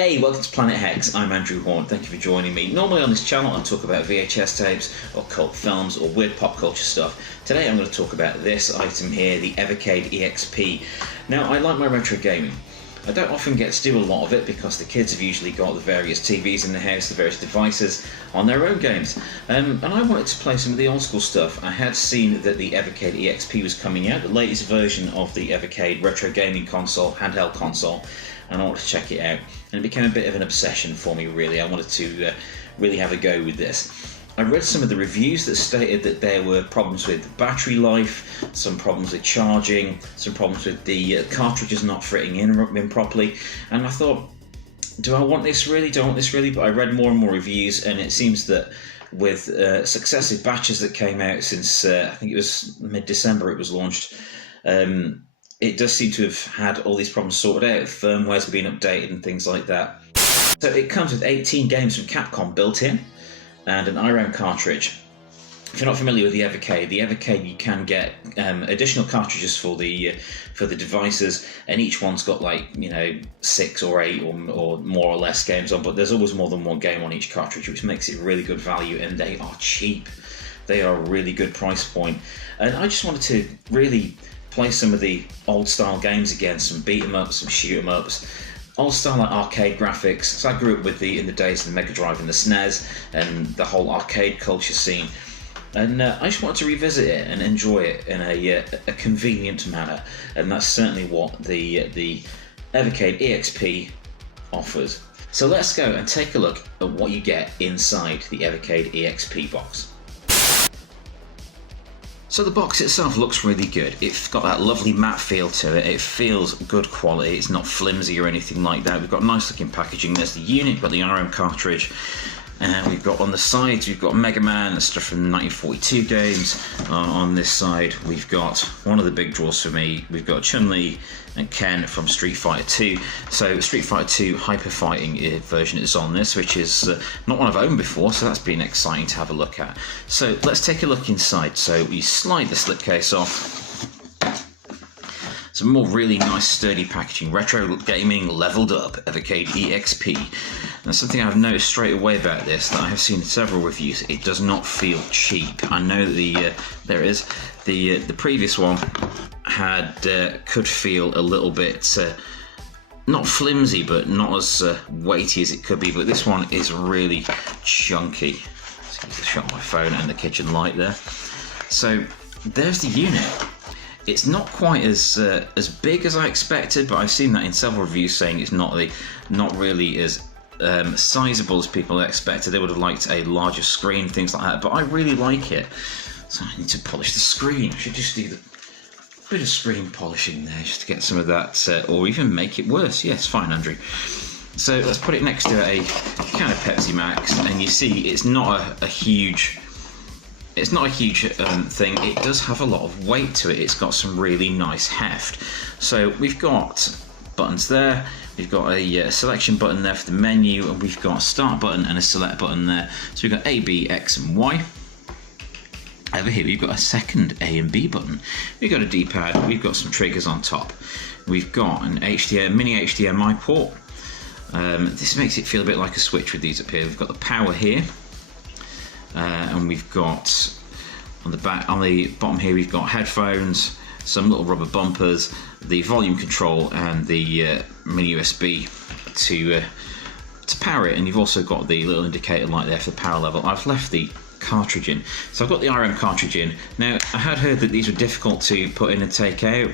Hey, welcome to Planet Hex. I'm Andrew Hawnt. Thank you for joining me. Normally on this channel I talk about VHS tapes or cult films or weird pop culture stuff. Today I'm going to talk about this item here, the Evercade EXP. Now, I like my retro gaming. I don't often get to do a lot of it because the kids have usually got the various TVs in the house, the various devices on their own games. And I wanted to play some of the old school stuff. I had seen that the Evercade EXP was coming out, the latest version of the Evercade retro gaming console, handheld console, and I wanted to check it out. And it became a bit of an obsession for me, really. I wanted to really have a go with this. I read some of the reviews that stated that there were problems with battery life, some problems with charging, some problems with the cartridges not fitting in properly, and I thought, do I want this really? Do I want this really? But I read more and more reviews, and it seems that with successive batches that came out since, I think it was mid-December it was launched, it does seem to have had all these problems sorted out. Firmware's been updated and things like that. So it comes with 18 games from Capcom built in, and an IRAM cartridge. If you're not familiar with the Evercade you can get additional cartridges for the devices, and each one's got, like, 6 or 8 or more or less games on, but there's always more than one game on each cartridge, which makes it really good value, and they are cheap. They are a really good price point. And I just wanted to really play some of the old style games again, some beat 'em ups, some shoot 'em ups. Old style, like arcade graphics. So I grew up with in the days of the Mega Drive and the SNES and the whole arcade culture scene, and I just wanted to revisit it and enjoy it in a convenient manner, and that's certainly what the Evercade EXP offers. So let's go and take a look at what you get inside the Evercade EXP box. So the box itself looks really good. It's got that lovely matte feel to it. It feels good quality. It's not flimsy or anything like that. We've got nice looking packaging. There's the unit, we've got the IRAM cartridge, and we've got on the sides, we've got Mega Man, the stuff from the 1942 games. On this side, we've got one of the big draws for me. We've got Chun-Li and Ken from Street Fighter 2. So Street Fighter 2 Hyper Fighting version is on this, which is not one I've owned before, so that's been exciting to have a look at. So let's take a look inside. So we slide the slipcase off. Some more really nice sturdy packaging. Retro gaming leveled up, Evercade EXP. And something I've noticed straight away about this, that I have seen several reviews, it does not feel cheap. I know the previous one could feel a little bit not flimsy, but not as weighty as it could be. But this one is really chunky. Let's shut my phone and the kitchen light there. So there's the unit. It's not quite as big as I expected, but I've seen that in several reviews saying it's not really as sizable as people expected. They would have liked a larger screen, things like that, but I really like it. So I need to polish the screen. I should just do a bit of screen polishing there just to get some of that, or even make it worse. Yes, fine, Andrew. So let's put it next to a can of Pepsi Max, and you see it's not a huge thing. It does have a lot of weight to it. It's got some really nice heft. So we've got buttons there. We've got a selection button there for the menu, and we've got a start button and a select button there. So we've got A, B, X, and Y. Over here we've got a second A and B button. We've got a D-pad. We've got some triggers on top. We've got an mini HDMI port. This makes it feel a bit like a Switch with these up here. We've got the power here. And we've got on the bottom here we've got headphones, some little rubber bumpers, the volume control, and the mini USB to power it. And you've also got the little indicator light there for the power level. I've left the cartridge in, so I've got the IRAM cartridge in. Now, I had heard that these were difficult to put in and take out.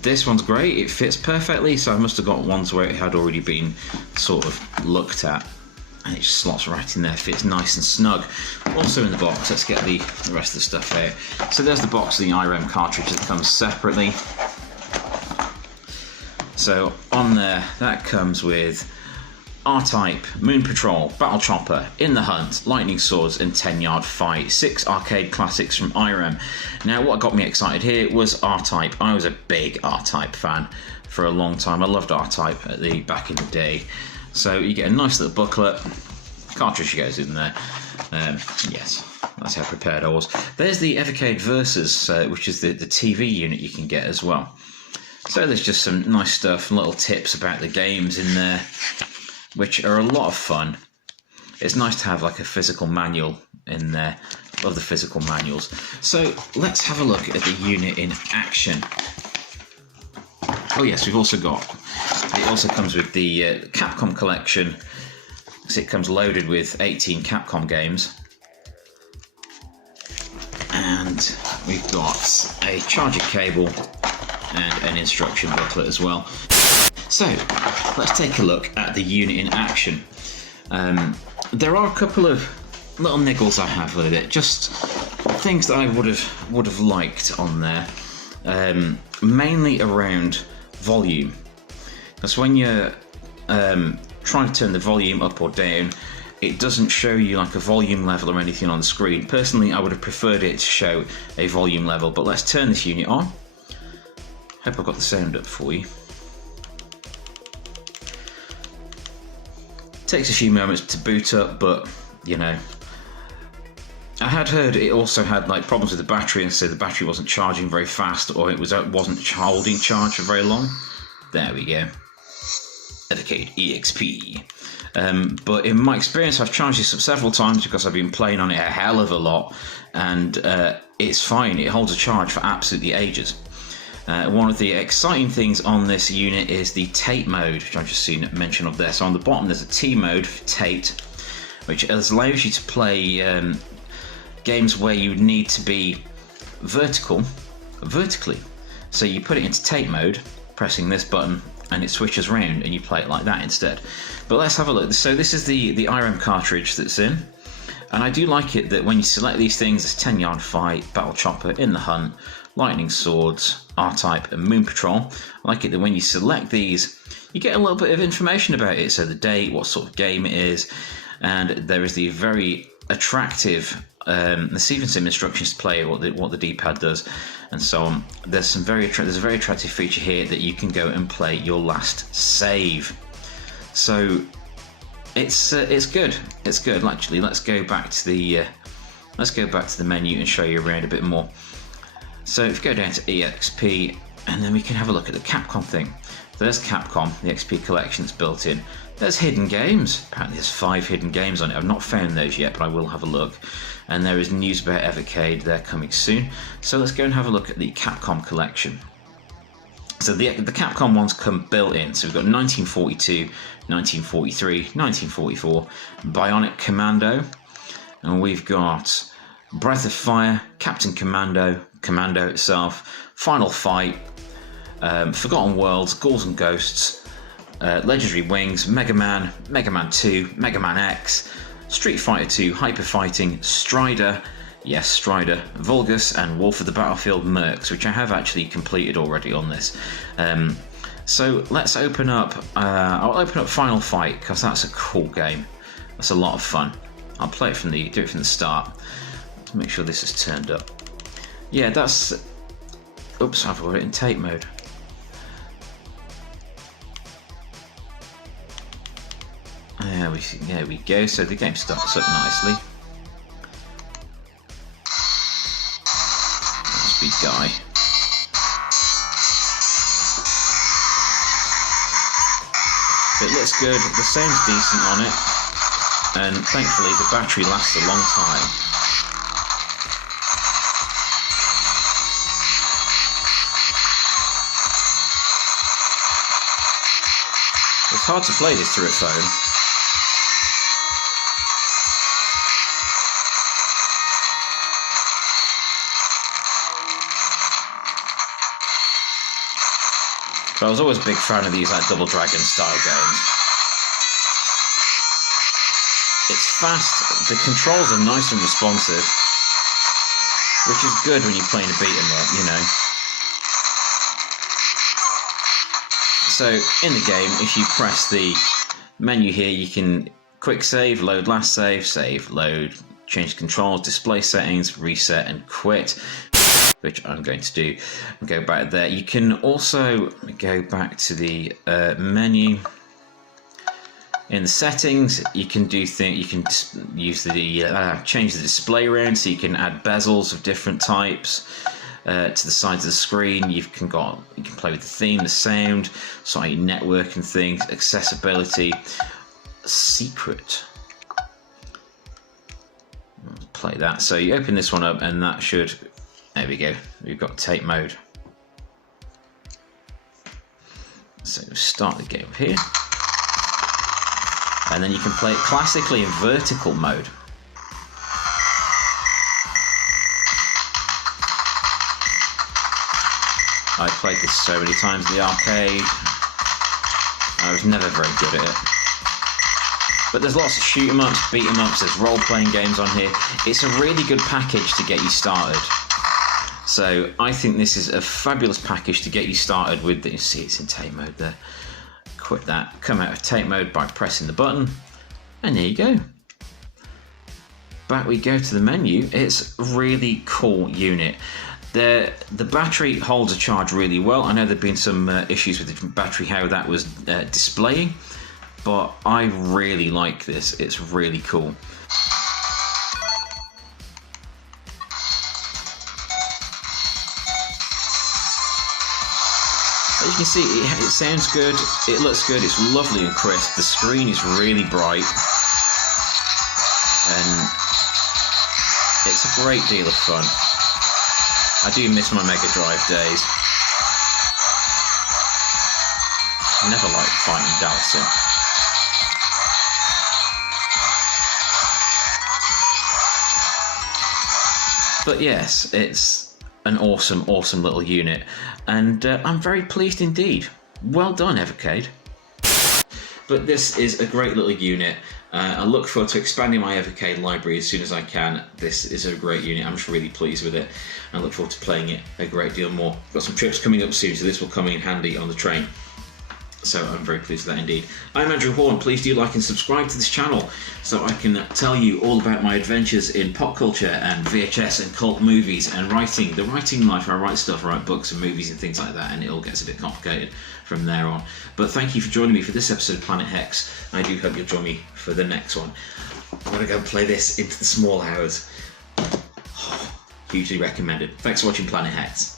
This one's great, it fits perfectly, so I must have got ones where it had already been sort of looked at, and it just slots right in there, fits nice and snug. Also in the box, let's get the rest of the stuff out. So there's the box of the IRAM cartridge that comes separately. So on there, that comes with R-Type, Moon Patrol, Battle Chopper, In the Hunt, Lightning Swords, and 10-Yard Fight. 6 arcade classics from IRAM. Now, what got me excited here was R-Type. I was a big R-Type fan for a long time. I loved R-Type back in the day. So you get a nice little booklet. Cartridge goes in there. Yes, that's how prepared I was. There's the Evercade Versus, which is the TV unit you can get as well. So there's just some nice stuff, little tips about the games in there. which are a lot of fun. It's nice to have like a physical manual in there. Love the physical manuals. So let's have a look at the unit in action. Oh yes, we've also got, it also comes with the Capcom collection. So it comes loaded with 18 Capcom games. And we've got a charger cable and an instruction booklet as well. So let's take a look at the unit in action. There are a couple of little niggles I have with it, just things that I would have liked on there, mainly around volume. Because when you're trying to turn the volume up or down, it doesn't show you like a volume level or anything on the screen. Personally, I would have preferred it to show a volume level, but let's turn this unit on. Hope I've got the sound up for you. Takes a few moments to boot up, but you know, I had heard it also had like problems with the battery, and so the battery wasn't charging very fast, or it wasn't holding charge for very long. There we go. Evercade EXP. But in my experience, I've charged this up several times because I've been playing on it a hell of a lot, and it's fine. It holds a charge for absolutely ages. One of the exciting things on this unit is the tape mode, which I've just seen mention of there. So on the bottom there's a T mode for Tate, which allows you to play games where you need to be vertically. So you put it into tape mode, pressing this button, and it switches around and you play it like that instead. But let's have a look. So this is the IRAM cartridge that's in. And I do like it that when you select these things, it's 10-yard fight, battle chopper, in the hunt, lightning swords, R-Type, and Moon Patrol. I like it that when you select these, you get a little bit of information about it. So the date, what sort of game it is, and there is the very attractive, there's even some instructions to play what the D-pad does, and so on. There's a very attractive feature here that you can go and play your last save. So it's good. It's good. Actually, let's go back to the menu and show you around a bit more. So if you go down to EXP, and then we can have a look at the Capcom thing. There's Capcom, the XP collection that's built in. There's hidden games. Apparently there's 5 hidden games on it. I've not found those yet, but I will have a look. And there is news about Evercade. They're coming soon. So let's go and have a look at the Capcom collection. So the Capcom ones come built in. So we've got 1942, 1943, 1944, Bionic Commando, and we've got Breath of Fire, Captain Commando, Commando itself, Final Fight, Forgotten Worlds, Ghouls and Ghosts, Legendary Wings, Mega Man 2, Mega Man X, Street Fighter 2, Hyper Fighting, Strider, yes, Strider, Vulgus, and Wolf of the Battlefield Mercs, which I have actually completed already on this. So let's open up, I'll open up Final Fight, because that's a cool game. That's a lot of fun. I'll play it do it from the start. Let's make sure this is turned up. Yeah, that's, oops, I've got it in tape mode. There we go, so the game starts up nicely. Let's be Guy. So it looks good, the sound's decent on it, and thankfully the battery lasts a long time. It's hard to play this through a phone. But I was always a big fan of these like Double Dragon style games. It's fast, the controls are nice and responsive, which is good when you're playing a beat 'em up, you know. So in the game, if you press the menu here, you can quick save, load last save, load, change controls, display settings, reset and quit, which I'm going to do, and go back there. You can also go back to the menu. In the settings, you can do things. You can use the change the display around, so you can add bezels of different types to the sides of the screen. You can play with the theme, the sound, sort of network and things, accessibility. Secret. Let's play that. So you open this one up and that should, there we go, we've got tape mode. So start the game here. And then you can play it classically in vertical mode. I played this so many times in the arcade. I was never very good at it. But there's lots of shoot 'em ups, beat 'em ups, there's role-playing games on here. It's a really good package to get you started. So I think this is a fabulous package to get you started with. You see it's in tape mode there. Quit that, come out of tape mode by pressing the button, and there you go. Back we go to the menu. It's a really cool unit. The battery holds a charge really well. I know there have been some issues with the battery, how that was displaying, but I really like this. It's really cool. As you can see, it sounds good, it looks good, it's lovely and crisp. The screen is really bright, and it's a great deal of fun. I do miss my Mega Drive days. Never liked fighting Dalsim. But yes, it's an awesome, awesome little unit, and I'm very pleased indeed. Well done, Evercade. But this is a great little unit. I look forward to expanding my Evercade library as soon as I can. This is a great unit. I'm just really pleased with it. I look forward to playing it a great deal more. Got some trips coming up soon, so this will come in handy on the train. So I'm very pleased with that indeed. I'm Andrew Hawnt. Please do like and subscribe to this channel so I can tell you all about my adventures in pop culture and VHS and cult movies and writing. The writing life, I write stuff, I write books and movies and things like that, and it all gets a bit complicated from there on. But thank you for joining me for this episode of Planet Hex. I do hope you'll join me for the next one. I'm going to go and play this into the small hours. Hugely recommended. Thanks for watching Planet Hex.